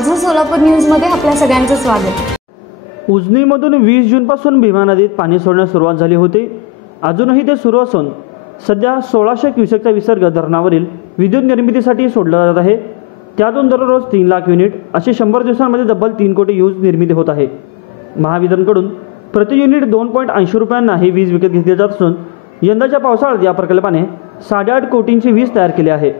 माझं सोलापूर न्यूजमध्ये आपल्या सगळ्यांचं स्वागत। उजनीमधून 20 जूनपासून भीमा नदीत पाणी सोडण्यास सुरुवात झाली होती। अजूनही ते सुरू असून सध्या 1600 क्युसेकचा विसर्ग धरणावरील विद्युत निर्मितीसाठी सोडला जात आहे। त्यातून दररोज 3 लाख युनिट असे 100 दिवसांमध्ये तब्बल 3 कोटी यूज निर्मिती होत आहे। महावितरणकडून प्रति युनिट 2.80 रुपयांना ही वीज विकत घेतली जात असून यंदाच्या पावसाळ्यात या प्रकल्पाने 8.5 कोटींची वीज तयार केली आहे।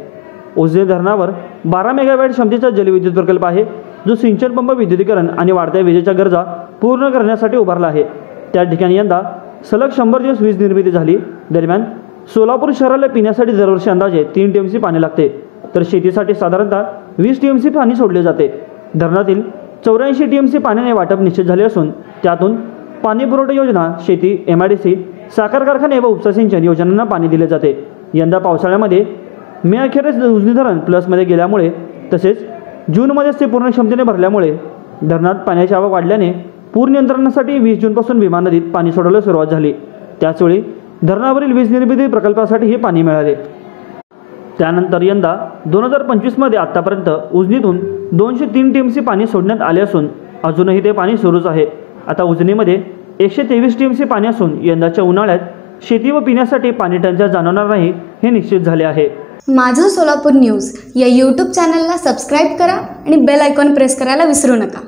उजनी धरणावर 12 मेगावॅट क्षमतेचा जलविद्युत प्रकल्प आहे, जो सिंचन पंप विद्युतीकरण आणि वाढत्या विजेच्या गरजा पूर्ण करण्यासाठी उभारला आहे। त्या ठिकाणी यंदा सलग 100 दिवस वीज निर्मिती झाली। दरम्यान सोलापूर शहराला पिण्यासाठी दरवर्षी अंदाजे 3 टीएमसी पाणी लागते, तर शेतीसाठी साधारणतः 20 टीएमसी पाणी सोडले जाते। धरणातील 84 टीएमसी पाण्याने वाटप निश्चित झाले असून त्यातून पाणी पुरवठा योजना, शेती, एमआयडीसी, साखर कारखाने व उपसा सिंचन योजनांना पाणी दिले जाते। यंदा पावसाळ्यामध्ये मे अखेरीस उजनी धरण प्लसमध्ये गेल्यामुळे तसेच जूनमध्येच ते पूर्ण क्षमतेने भरल्यामुळे धरणात पाण्याची आवक वाढल्याने पूर नियंत्रणासाठी 20 जूनपासून भीमा नदीत पाणी सोडायला सुरुवात झाली। त्याचवेळी धरणावरील वीज निर्मिती प्रकल्पासाठी हे पाणी मिळाले। त्यानंतर यंदा 2025 मध्ये आतापर्यंत उजनीतून 203 टीएमसी पाणी सोडण्यात आले असून अजूनही ते पाणी सुरूच आहे। आता उजनीमध्ये 123 टीएमसी पाणी असून यंदाच्या उन्हाळ्यात शेती व पिण्यासाठी पाणी टंचाई जाणवणार नाही हे निश्चित झाले आहे। माझं सोलापूर न्यूज या यूट्यूब चॅनलला सबस्क्राईब करा आणि बेल आयकॉन प्रेस करायला विसरू नका।